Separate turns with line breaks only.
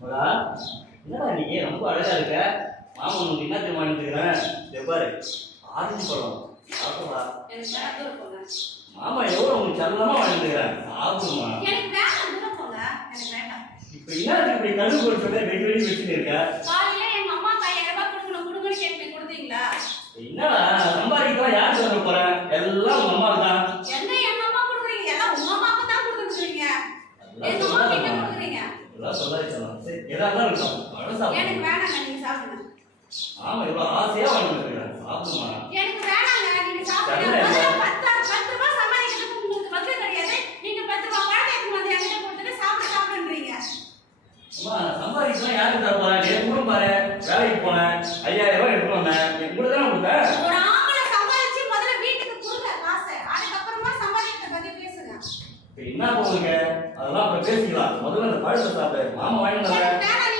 மகா என்னடா நீ? ரொம்ப அழகா இருக்க. மாமா உனக்கு என்ன தெரியுமா இதை பாரு ஆரஞ்சு பழம். சாப்பிடா
எனக்கு வேணாம் தூரம் போங்க.
மாமா எவ்வளோ உங்களுக்கு சல்லமா வாழ்ந்துக்கிறேன் சாப்பிடுமா? இப்போ என்ன இப்படி கண்ணு சொல்ல வெடி வெடி வச்சுட்டு இருக்க? என்னடா சம்பாதிக்கலாம் யார் சொல்ல போறேன் எல்லாம் உங்க அம்மா தான்
என்ன எங்க அம்மா கொடுக்குறீங்க எல்லாம் உங்க அம்மாவுக்கு தான் கொடுத்துருக்கீங்க எங்க அம்மா கிட்ட கொடுக்குறீங்க
எல்லாம் சொல்லாது சொல்லலாம் சரி எதா இருந்தாலும் இருக்கும் பழம் சாப்பிடு
எனக்கு வேணாங்க நீங்க சாப்பிடுங்க.
ஆமா இவ்வளோ ஆசையா வாழ்ந்துருக்கிறேன் சாப்பிடுமா?
எனக்கு வேணாங்க நீங்க சாப்பிடுங்க.
சரியா?
முதல்ல பத்து பத்து ரூபாய் சம்பாதிக்கிறதுக்கு உங்களுக்கு வந்து கிடையாது. நீங்க பத்து ரூபாய் பழம் எடுத்து வந்து என்கிட்ட கொடுத்துட்டு சாப்பிட சாப்பிடுன்றீங்க.
அம்மா சம்பாதிக்கலாம் யாருக்கு தர போறேன் என் கூட பாரு வேலைக்கு போனேன். ஐயாயிரம் ரூபாய் எடுத்து வந்தேன். என் கூட தானே கொடுத்தேன்
ஒரு ஆம்பளை சம்பாதிச்சு முதல்ல வீட்டுக்கு கொடுங்க காசை. அதுக்கப்புறமா சம்பாதிக்கிறத பத்தி பேசுங்க.
இப்போ என்ன போகுங்க அதெல்லாம் அப்புறம் பேசிக்கலாம். முதல்ல அந்த பழத்தை சாப்பிட்டு மாமா வாங்கினாங்க